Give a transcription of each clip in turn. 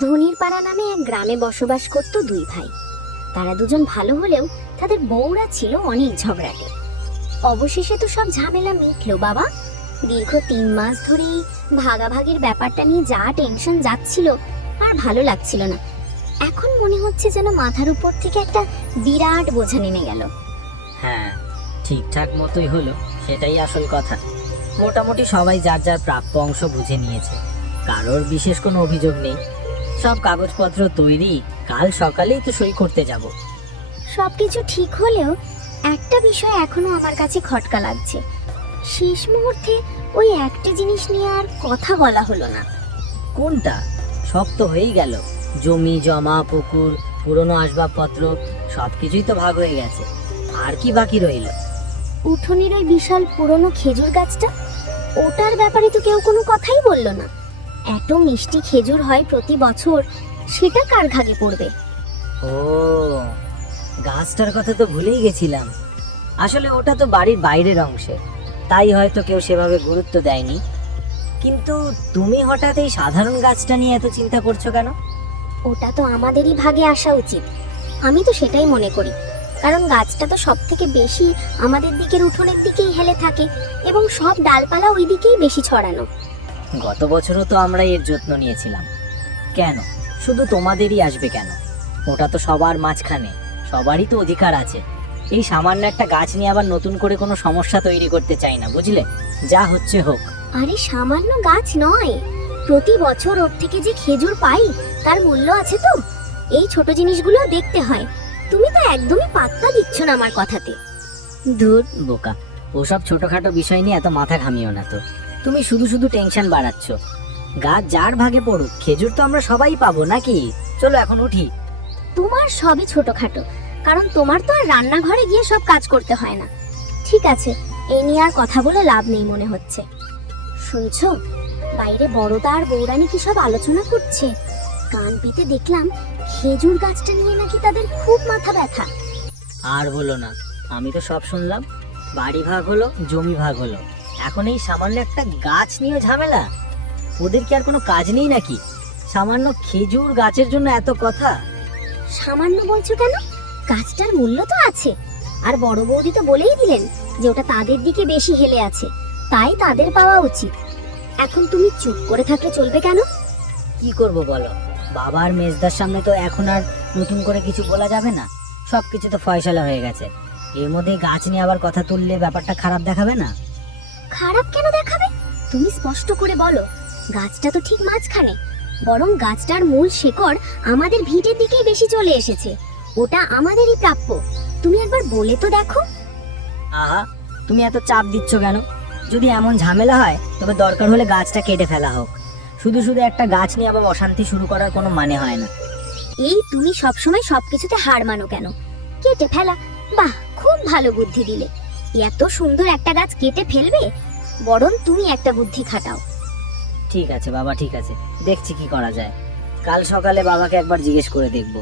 ধনির পাড়া নামে এক গ্রামে বসবাস করত দুই ভাই। তারা দুজন ভালো হলেও তাদের বউরা ছিল অনেক ঝগড়াটে। অবশেষে তো সব ঝামেলা মিটলো বাবা। দীর্ঘ 3 মাস ধরেই ভাগাভাগির ব্যাপারটা নিয়ে যা টেনশন যাচ্ছিল, আর ভালো লাগছিল না। এখন মনে হচ্ছে যেন মাথার উপর থেকে একটা বিরাট বোঝা নেমে গেল। হ্যাঁ, ঠিকঠাক মতোই হলো, সেটাই আসল কথা। মোটামুটি সবাই যার যার প্রাপ্য অংশ বুঝে নিয়েছে, কারোর বিশেষ কোনো অভিযোগ নেই। সব কাগজপত্র তৈরি, কাল সকালেই তো সই করতে যাব। সবকিছু ঠিক হলেও একটা বিষয় এখনো আমার কাছে খটকা লাগছে। শেষ মুহূর্তে ওই একটা জিনিস নিয়ে আর কথা বলা হলো না। কোনটা? সব তো হয়েই গেল, জমি জমা, পুকুর, পুরনো আসবাবপত্র সবকিছুই তো ভাগ হয়ে গেছে। আর কি বাকি রইল? উঠোনের ওই বিশাল পুরনো খেজুর গাছটা, ওটার ব্যাপারে তো কেউ কোনো কথাই বলল না। এত মিষ্টি খেজুর হয় প্রতি বছর, সেটা কার ভাগে পড়বে? ও, গাছটার কথা তো ভুলেই গেছিলাম। আসলে ওটা তো বাড়ির বাইরের অংশে, তাই হয়তো কেউ সেভাবে গুরুত্ব দেয়নি। কিন্তু তুমি হঠাৎ এই সাধারণ গাছটা নিয়ে এত চিন্তা করছো কেন? ওটা তো আমাদেরই ভাগে আসা উচিত, আমি তো সেটাই মনে করি। কারণ গাছটা তো সব থেকে বেশি আমাদের দিকের উঠোনের দিকেই হেলে থাকে, এবং সব ডালপালা ওই দিকেই বেশি ছড়ানো। গত বছরও তো আমরা এর যত্ন নিয়েছিলাম। কেন শুধু তোমাদেরই আসবে কেন? ওটা তো সবার মাঝখানে, সবারই তো অধিকার আছে। এই সামান্য একটা গাছ নিয়ে আবার নতুন করে কোনো সমস্যা তৈরি করতে চাই না, বুঝলে? যা হচ্ছে হোক। আরে সামান্য গাছ নয়, প্রতি বছর ওর থেকে যে খেজুর পাই তার মূল্য আছে তো। এই ছোট জিনিসগুলো দেখতে হয়। তুমি তো একদমই পাত্তা দিচ্ছ না আমার কথাতে। ধুর বোকা, ওসব ছোটখাটো বিষয় নিয়ে এত মাথা ঘামিও না তো। তুমি শুধু শুধু টেনশন বাড়াচ্ছ। গাছ যার ভাগে পড়ুক, খেজুর তো আমরা সবাই পাবো নাকি? চলো এখন উঠি। তোমার সবই ছোটখাটো, কারণ তোমার তো আর রান্নাঘরে গিয়ে সব কাজ করতে হয় না। ঠিক আছে, এই নিয়ে আর কথা বলে লাভ নেই মনে হচ্ছে। শুনছো, বাইরে বড়দা আর বৌরানী কি সব আলোচনা করছে। কান পেতে দেখলাম খেজুর গাছটা নিয়ে নাকি তাদের খুব মাথা ব্যথা। আর বলো না, আমি তো সব শুনলাম। বাড়ি ভাগ হলো, জমি ভাগ হলো, এখন এই সামান্য একটা গাছ নিয়ে ঝামেলা। ওদের কি আর কোনো কাজ নেই নাকি? সামান্য খেজুর গাছের জন্য এত কথা? সামান্য বলছো কেন? গাছটার মূল্য তো আছে। আর বড় বৌদি তো বলেই দিলেন যে ওটা তাদের দিকে বেশি হেলে আছে, তাই তাদের পাওয়া উচিত। এখন তুমি চুপ করে থাকলে চলবে কেন? কি করব বলো? বাবার মেজদার সামনে তো এখন আর নতুন করে কিছু বলা যাবে না। সবকিছু তো ফয়সালা হয়ে গেছে। এর মধ্যে গাছ নিয়ে আবার কথা তুললে ব্যাপারটা খারাপ দেখাবে না? খারাপ কেন দেখাবে? তুমি স্পষ্ট করে বলো। গাছটা তো ঠিক মাঝখানে, বরং গাছটার মূল শেকড় আমাদের ভিটের দিকেই বেশি চলে এসেছে। ওটা আমাদেরই প্রাপ্য। তুমি একবার বলে তো দেখো। আহা, তুমি এত চাপ দিচ্ছ কেন? যদি এমন ঝামেলা হয় তবে দরকার হলে গাছটা কেটে ফেলা হোক। শুধু শুধু একটা গাছ নিয়ে আবার অশান্তি শুরু করার কোনো মানে হয় না। এই তুমি সবসময় সবকিছুতে হার মানো কেন? কেটে ফেলা? বাহ, খুব ভালো বুদ্ধি দিলে। এত সুন্দর একটা গাছ কেটে ফেলবে? বরং তুমি একটা বুদ্ধি খাটাও। ঠিক আছে বাবা, ঠিক আছে, দেখছি কি করা যায়। কাল সকালে বাবাকে একবার জিজ্ঞেস করে দেখব।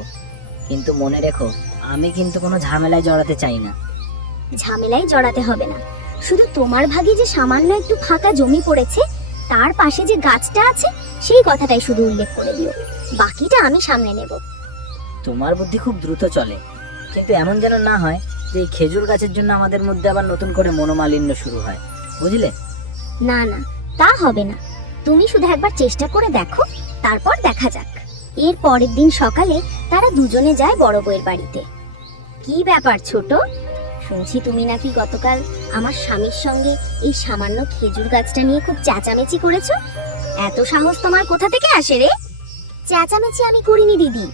কিন্তু মনে রেখো, আমি কিন্তু কোনো ঝামেলায় জড়াতে চাই না। ঝামেলায় জড়াতে হবে না। শুধু তোমার ভাগে যে সামান্য একটু ফাঁকা জমি পড়েছে, তার পাশে যে গাছটা আছে সেই কথাটাই শুধু উল্লেখ করে দিও। বাকিটা আমি সামনে নেব। তোমার বুদ্ধি খুব দ্রুত চলে, কিন্তু এমন যেন না হয় যে এই খেজুর গাছের জন্য আমাদের মধ্যে আবার নতুন করে মনোমালিন্য শুরু হয়, বুঝলে? না না, তা হবে না। তুমি শুধু একবার চেষ্টা করে দেখো, তারপর দেখা যাক। এর পরের দিন সকালে তারা দুজনে যায় বড় বউয়ের বাড়িতে। কি ব্যাপার ছোট? শুনছি তুমি নাকি গতকাল আমার স্বামীর সঙ্গে এই সামান্য খেজুর গাছটা নিয়ে খুব চেঁচামেচি করেছো। এত সাহস তোমার কোথা থেকে আসে রে? চেঁচামেচি আমি করিনি দিদি,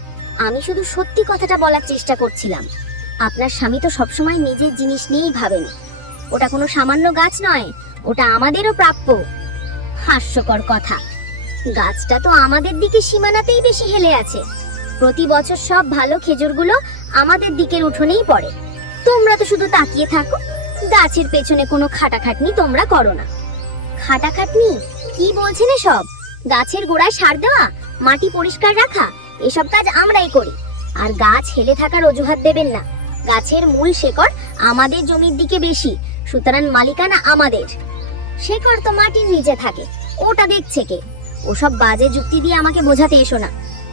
আমি শুধু সত্যি কথাটা বলার চেষ্টা করছিলাম। আপনার স্বামী তো সবসময় নিজের জিনিস নিয়েই ভাবেন। ওটা কোনো সামান্য গাছ নয়, ওটা আমাদেরও প্রাপ্য। হাস্যকর কথা। গাছটা তো আমাদের দিকে সীমানাতেই বেশি হেলে আছে। প্রতি বছর সব ভালো খেজুরগুলো আমাদের দিকের উঠোনেই পড়ে। তোমরা তো শুধু তাকিয়ে থাকো, গাছের পেছনে কোনো খাটাখাটনি তোমরা করো না। খাটাখাটনি? কি বলছেন এসব? গাছের গোড়ায় সার দেওয়া, মাটি পরিষ্কার রাখা, এসব কাজ আমরাই করি। আর গাছ হেলে থাকার অজুহাত দেবেন না। গাছের মূল শেকড় আমাদের জমির দিকে বেশি, সুতরাং মালিকানা আমাদের। শেকড় তো মাটির নিচে থাকে, ওটা দেখছে কে? ওসব বাজে যুক্তি দিয়ে আমাকে বোঝাতে এসো না।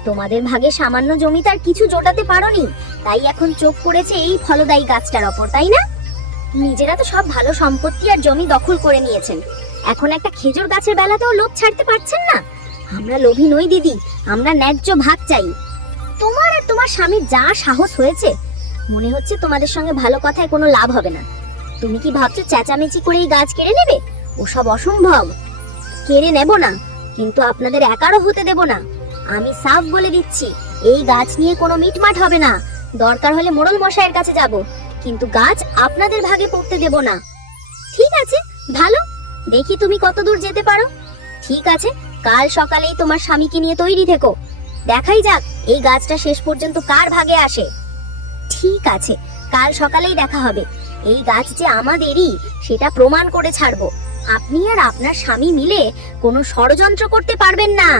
তোমাদের ভাগে সামান্য জমিতে কিছু জোটাতে পারোনি, তাই এখন চোখ পড়েছে এই ফলদায়ী গাছটার ওপর, তাই না? নিজেরা তো সব ভালো সম্পত্তি আর জমি দখল করে নিয়েছেন, এখন একটা খেজুর গাছের বেলাতেও লোভ ছাড়তে পারছেন না। আমরা লোভী নই দিদি, আমরা ন্যায্য ভাগ চাই। তোমার আর তোমার স্বামীর যা সাহস হয়েছে, মনে হচ্ছে তোমাদের সঙ্গে ভালো কথায় কোনো লাভ হবে না। তুমি কি ভাবছো চেঁচামেচি করে এই গাছ কেড়ে নেবে? ওসব অসম্ভব। কেড়ে নেব না, কিন্তু আপনাদের একারও হতে দেব না। আমি সাফ বলে দিচ্ছি, এই গাছ নিয়ে কোনো মিটমাট হবে না। দরকার হলে মোড়ল মশাইয়ের কাছে যাব, কিন্তু গাছ আপনাদের ভাগে পড়তে দেব না। ঠিক আছে, ভালো, দেখি তুমি কতদূর যেতে পারো। ঠিক আছে, কাল সকালেই তোমার স্বামীকে নিয়ে তৈরি থেকো। দেখাই যাক এই গাছটা শেষ পর্যন্ত কার ভাগে আসে। ঠিক আছে, কাল সকালেই দেখা হবে। এই গাছ যে আমাদেরই সেটা প্রমাণ করে ছাড়বো। আপনি আর আপনার স্বামী মিলে কোনো ষড়যন্ত্র করতে পারবেন না।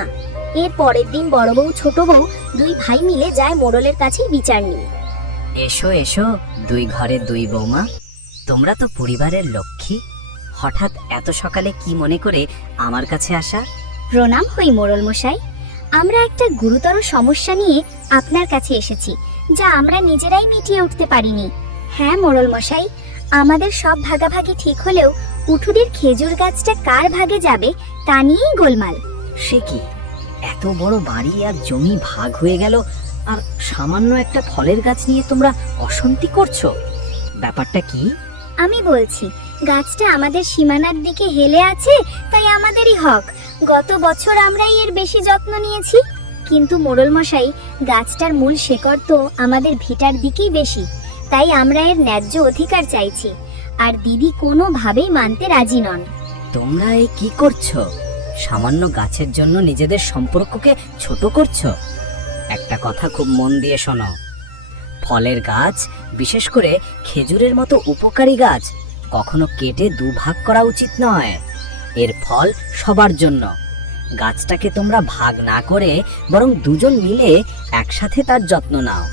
এর পরের দিন বড় বউ ছোট বউ দুই ভাই মিলে যায় মোড়লের কাছেই বিচার নিয়ে। এসো এসো দুই ঘরের দুই বৌমা, তোমরা তো পরিবারের লক্ষ্মী, হঠাৎ এত সকালে কি মনে করে আমার কাছে আসা? প্রণাম হই মোড়ল মশাই, আমরা একটা গুরুতর সমস্যা নিয়ে আপনার কাছে এসেছি, যা আমরা নিজেরাই মিটিয়ে উঠতে পারিনি। হ্যাঁ মোড়ল মশাই, আমাদের সব ভাগাভাগি ঠিক হলেও উঠুদের খেজুর গাছটা কার ভাগে যাবে তা নিয়েই গোলমাল। সে কি, এত বড় বাড়ি আর জমি ভাগ হয়ে গেল, আর সামান্য একটা ফলের গাছ নিয়ে তোমরা অশান্তি করছো? ব্যাপারটা কি? আমি বলছি, গাছটা আমাদের সীমানার দিকে হেলে আছে, তাই আমাদেরই হক। গত বছর আমরাই এর বেশি যত্ন নিয়েছি, কিন্তু মোড়ল মশাই, গাছটার মূল শেকড় তো আমাদের ভিটার দিকেই বেশি, তাই আমরা এর ন্যায্য অধিকার চাইছি। আর দিদি কোনোভাবেই মানতে রাজি নন। তোমরা এই কি করছো? সামান্য গাছের জন্য নিজেদের সম্পর্ককে ছোট করছো? একটা কথা খুব মন দিয়ে শোনো, ফলের গাছ, বিশেষ করে খেজুরের মতো উপকারী গাছ, কখনো কেটে দুভাগ করা উচিত নয়। এর ফল সবার জন্য। গাছটাকে তোমরা ভাগ না করে বরং দুজন মিলে একসাথে তার যত্ন নাও,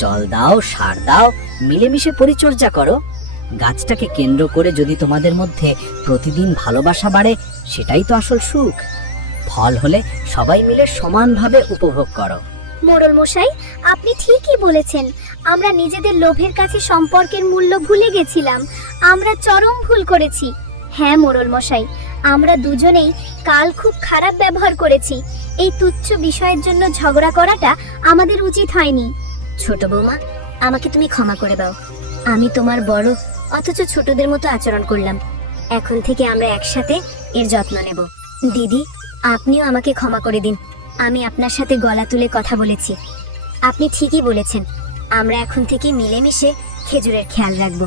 জল দাও, সার দাও, মিলেমিশে পরিচর্যা করো। গাছটাকে কেন্দ্র করে যদি তোমাদের মধ্যে প্রতিদিন ভালোবাসা বাড়ে, সেটাই তো আসল সুখ। ফল হলে সবাই মিলে সমানভাবে উপভোগ করো। মোড়ল মশাই, আপনি ঠিকই বলেছেন, আমরা নিজেদের লোভের কাছে সম্পর্কের মূল্য ভুলে গেছিলাম। আমরা চরম ভুল করেছি। হ্যাঁ মোড়ল মশাই, আমরা দুজনেই কাল খুব খারাপ ব্যবহার করেছি। এই তুচ্ছ বিষয়ের জন্য ঝগড়া করাটা আমাদের উচিত হয়নি। ছোট বৌমা, আমাকে তুমি ক্ষমা করে দাও। আমি তোমার বড়, অথচ ছোটদের মতো আচরণ করলাম। এখন থেকে আমরা একসাথে এর যত্ন নেব। দিদি, আপনিও আমাকে ক্ষমা করে দিন। আমি আপনার সাথে গলা তুলে কথা বলেছি। আপনি ঠিকই বলেছেন, আমরা এখন থেকে মিলেমিশে খেজুরের খেয়াল রাখবো।